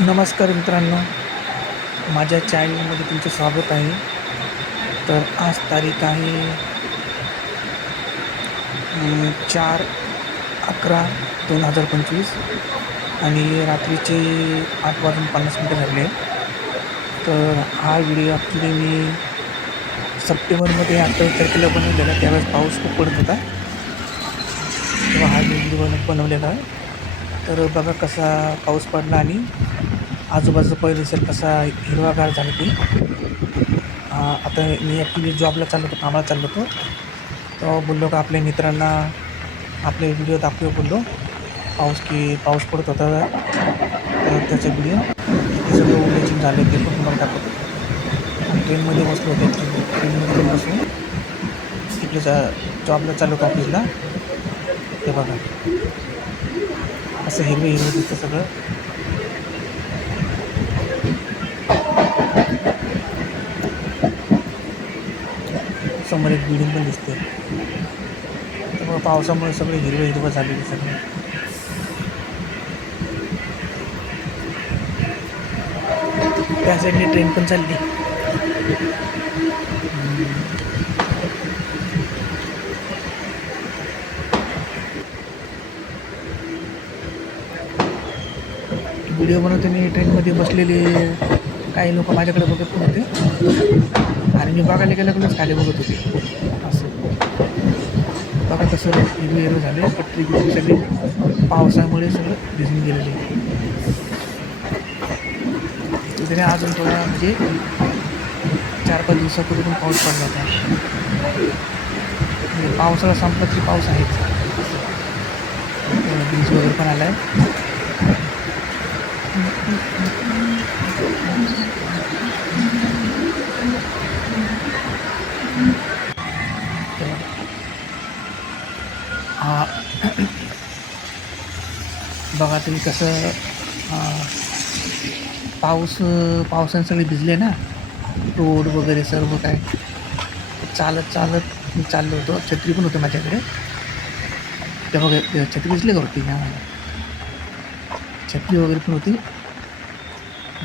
नमस्कार मित्रांनो. माझ्या चॅनलमध्ये तुमचं स्वागत आहे. तर आज तारीख आहे चार अकरा दोन हजार पंचवीस आणि रात्रीचे आठ वाजून पन्नास मिनटं झाले. तर हा व्हिडिओ ॲक्च्युली मी सप्टेंबरमध्ये अठ्ठावीस तारखेला बनवलेला त्यावेळेस पाऊस खूप पडत होता. तेव्हा हा व्हिडिओ बनवलेला आहे. तर बघा कसा पाऊस पडला आणि आजूबाजूचा परिसर कसा हिरवागार झाला ते. आता मी ॲक्च्युली जॉबला चाललो होतो कामाला चाललो होतो. तेव्हा बोललो का आपल्या मित्रांना आपले व्हिडिओ दाखवू बोललो. पाऊस की पाऊस पडत होता तर त्याचा व्हिडिओ ते सगळं उल्लेखित झाले ते पण तुम्हाला दाखवतो. ट्रेनमध्ये बसलो होतो ट्रेनमध्ये बसून तिकडे जा जॉबला चालू होतो ऑफिसला ते बघा. असं हिरवं हिरवं दिसतं सगळं. समोर एक बिल्डिंग पण दिसते त्यामुळे पावसामुळे सगळे हिरवं हिरवं झालेलं सगळं. त्या साईडने ट्रेन पण चालली. व्हिडिओ बनवताना ट्रेनमध्ये बसलेले काही लोक माझ्याकडे बघत पण होते. आणि मी बघायला गेल्याकडूनच खाली बघत होते. असं. बघा कसं हिरवे हिरवे झाले पटरी बिटरी सगळी पावसामुळे सगळं भिजून गेलेले. तिथे अजून थोडा म्हणजे चार पाच दिवसापूर्वी पण पाऊस पडला होता. म्हणजे पावसाळा संपला पाऊस आहेच. ब्रिज वगैरे पण आला आहे हा बघा तुम्ही कसं पाऊस पावसाने सगळे भिजले ना? रोड वगैरे सर्व काय. चालत चालत मी चाललो होतो. छत्री पण होतं माझ्याकडे. ते छत्री भिजली का होती आम्हाला छत्री वगैरे पण होती.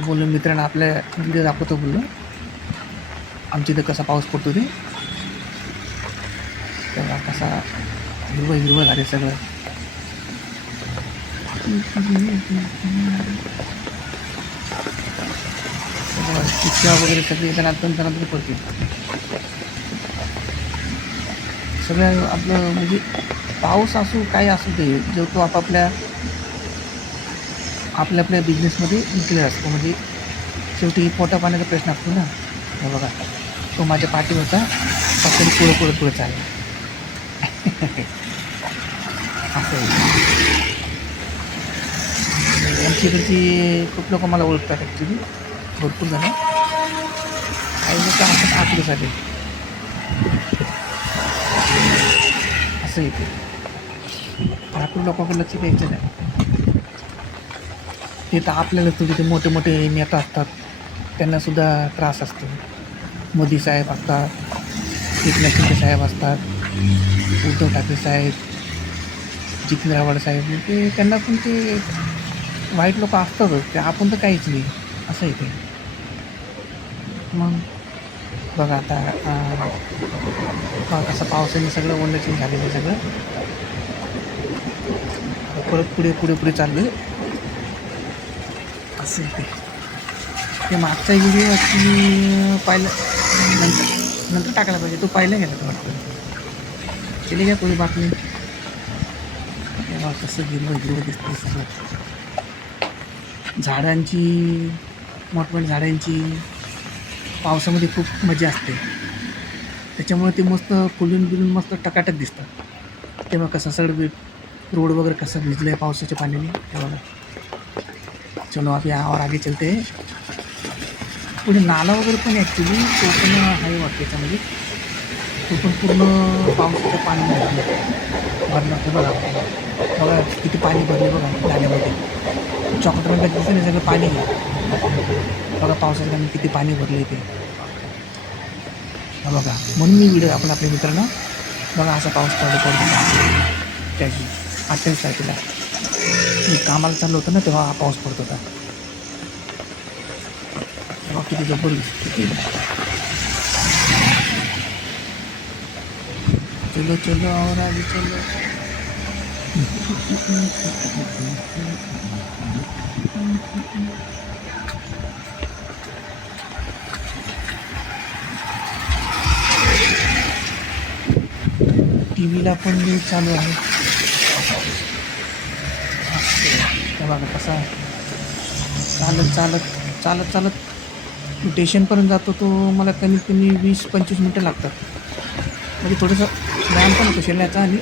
बोललो मित्रांनो आपल्या व्हिडिओ दाखवतो बोललो. आमच्या इथं कसा पाऊस पडतो ते. तेव्हा कसा हिरवं हिरवं झाले सगळं. शिक्षा वगैरे सगळी जणातून जणातून पडतील. सगळं आपलं म्हणजे पाऊस असो काय असू ते जो तो आपापल्या आपल्या आपल्या बिझनेसमध्ये इन्क्लूड असतो. म्हणजे शेवटी पोटा पाण्याचा प्रश्न असतो ना. हे बघा. तो माझ्या पाठीवरचा फक्त पुढं पुढं पुढं चालला. असं आहे. आमच्या इकडची खूप लोक मला ओळखतात ॲक्च्युली भरपूर जण. काही लोक असतात आकडेसाठी असं येते आकडे लोकांकडे लक्ष द्यायचं नाही. ते तर आपल्याला थोडे ते मोठे मोठे नेता असतात. त्यांनासुद्धा त्रास असतो. मोदी साहेब असतात एकनाथ शिंदे साहेब असतात उद्धव ठाकरे साहेब जितेंद्र आव्हाड साहेब ते त्यांना पण ते वाईट लोक असतातच ते आपण तर काहीच नाही असं आहे ते. मग बघा आता कसं पावसाने सगळं ओंडचिंग झालेलं आहे सगळं. परत पुढे पुढे पुढे चाललं आहे असेल ते. ते मागचा व्हिडिओ ॲक्च्युली पाहिलं. नंतर नंतर टाकायला पाहिजे. तो पाहिला गेला तो वाटतं. केली का कोणी बातमी. तेव्हा कसं हिरवं हिरवं दिसतं सगळं झाडांची मोठमोठ्या झाडांची पावसामध्ये खूप मजा असते. त्याच्यामुळे ते मस्त फुलून बिलून मस्त टकाटक दिसतात. तेव्हा कसं सगळं रोड वगैरे कसं भिजलं आहे पावसाच्या पाण्याने तेव्हा चलो आप यहाँ और आगे चलते हैं। पुढे नाला वगैरे पण ॲक्च्युली तो पण आहे वाटतं त्याच्यामध्ये तो पण पूर्ण पावसाचं पाणी भरलं भरलं ते बघा बघा किती पाणी भरले बघा नाल्यामध्ये चॉकलेट रंगात दिसतं नाही सगळं पाणी बघा पावसाच्या पाणी किती पाणी भरले ते बघा म्हणून मी व्हिडिओ आपण आपल्या मित्रांनो बघा असा पाऊस चालू पडतो त्याची अठ्ठावीस तारखेला मी कामाला चाललो होतो ना तेव्हा पाऊस पडत होता तेव्हा किती ज़बरदस्त किती चलो चलो और आगे चलो टी व्हीला पण चालू आहे बघा कसा आहे. चालत चालत चालत चालत. स्टेशनपर्यंत जातो तो मला कमीत कमी वीस पंचवीस मिनटं लागतात. म्हणजे थोडंसं व्यायाम पण होतो शरीराचा आणि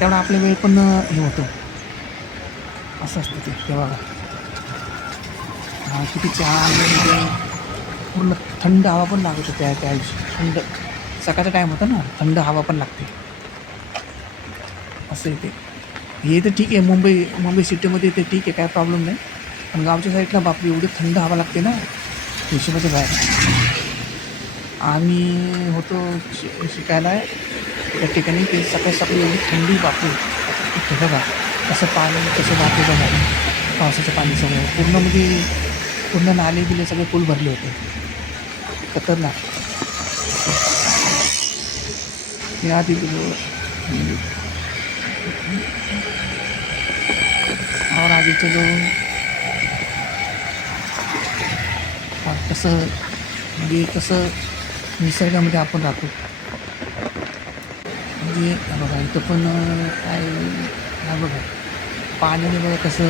तेवढा आपला वेळ पण हे होतो. असं असतं ते ते बघा. किती चहा म्हणजे पूर्ण थंड हवा पण लागत होती त्या त्या दिवशी. थंड. सकाळचा टाईम होता ना थंड हवा पण लागते. असं येते ते. हे तर ठीक आहे मुंबई मुंबई सिटीमध्ये ते ठीक आहे काय प्रॉब्लेम नाही. पण गावच्या साईडला बापरे एवढी थंड हवा लागते ना हिशोबाच्या बाहेर. आम्ही होतो शिकायला. त्या ठिकाणी ते सकाळी सकाळी एवढी थंडी बापरे हे बघा कसं पाणी कसं वाहते बघा पावसाचं पाणी सगळं. पूर्ण म्हणजे पूर्ण नाले बिले सगळे पूल भरले होते. खतरनाक. मी आधी और आगे चलो और कसं म्हणजे कसं निसर्गामध्ये आपण राहतो म्हणजे बघा इथं पण काय हा बघा पाण्याने बघा कसं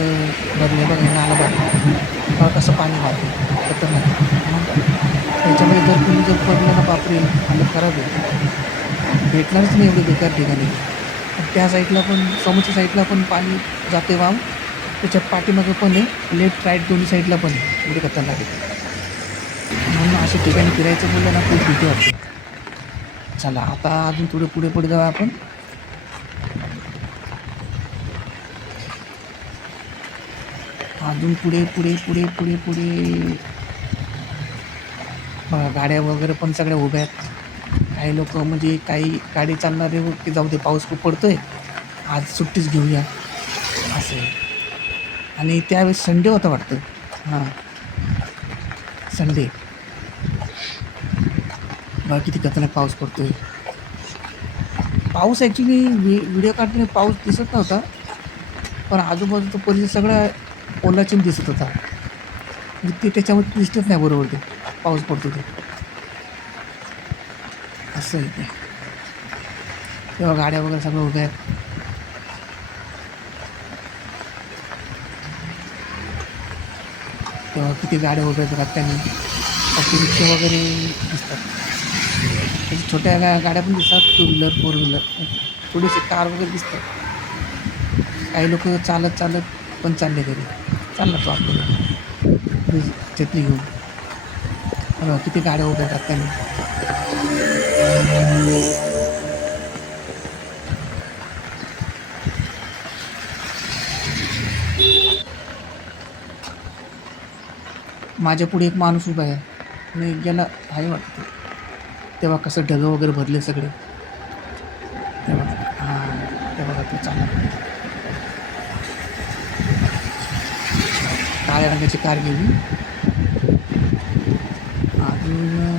भरलं बघा नाला बघा कसं पाणी वाहते खतरनाक मग त्याच्यामध्ये जर तुम्ही जर पडलं ना बापरे आणि खराब आहे भेटणारच नाही एवढे बेकार ठिकाणी त्या साईडला पण समोरच्या साईडला पण पाणी जाते वाम. त्याच्या पाठीमागं पण आहे लेफ्ट राईट दोन्ही साईडला पण आहे. एवढे खतरनाक आहे. म्हणून अशा ठिकाणी फिरायचं बोललं ना खूप भीती वाटते. चला आता अजून थोडे पुढे पुढे जाऊ आपण. अजून पुढे पुढे पुढे पुढे पुढे. गाड्या वगैरे पण सगळ्या उभ्या आहेत. काही लोक म्हणजे काही गाडी चालणारे की जाऊ दे पाऊस खूप पडतो आहे आज सुट्टीच घेऊया. असं आहे. आणि त्यावेळेस संडे होता वाटतं. हां. संडे. बघा किती खतरनाक पाऊस पडतो आहे पाऊस ॲक्च्युली व्हि व्हिडिओ काढताना पाऊस दिसत नव्हता पण आजूबाजूचा परिसर सगळा ओलाचीन दिसत होता. म्हणजे ते त्याच्यामध्ये दिसतच नाही बरोबर ते. पाऊस पडतो ते. असं इथे तेव्हा गाड्या वगैरे सगळं उभ्या आहेत. तेव्हा किती गाड्या उभ्या आहेत त्यांनी. ऑटो रिक्षा वगैरे दिसतात. त्याच्या छोट्या गा गाड्या पण दिसतात टू व्हीलर फोर व्हीलर थोडीशी कार वगैरे दिसतात. काही लोक चालत चालत पण चालले तरी. चालला तो आपल्याला छत्री घेऊन. किती गाड्या उभ्या आहेत त्यांनी. माझ्या पुढे एक माणूस उभा आहे. मी गेला आहे वाटतं. तेव्हा कसं ढगं वगैरे भरले सगळे. तेव्हा हां तेव्हा बघा ते चांगलं काळ्या रंगाची कार गेली अजून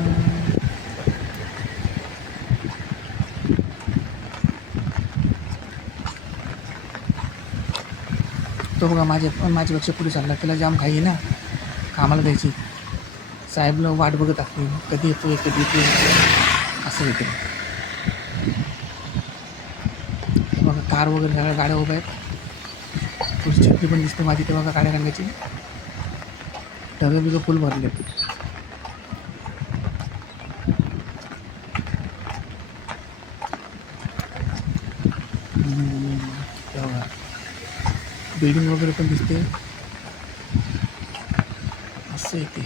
तो बघा माझ्या माझ्यापेक्षा पुढे चालला. त्याला जाम घाई ना. कामाला द्यायची साहेबला वाट बघत असते. कधी येतोय कधी येतो असं येते बघा कार वगैरे सगळ्या गाड्या उभ्या आहेत. पुढची छत्री पण दिसते माझी. ते बघा काळ्या रंगाची ढगं बिगं फुल भरले तेव्हा बिल्डिंग वगैरे पण दिसते. असं येते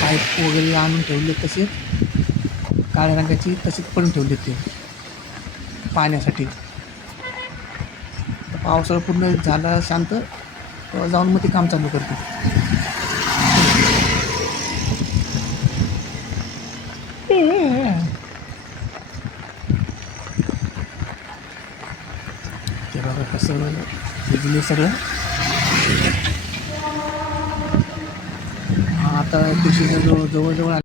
पाईप वगैरे आणून ठेवले तसेच. काळ्या रंगाची तशीच पडून ठेवले ते. पाण्यासाठी. पावसाळा पूर्ण झाला शांत जाऊन मग ते काम चालू करते. दिले सगळं. आता कृषीचा जवळ जवळजवळ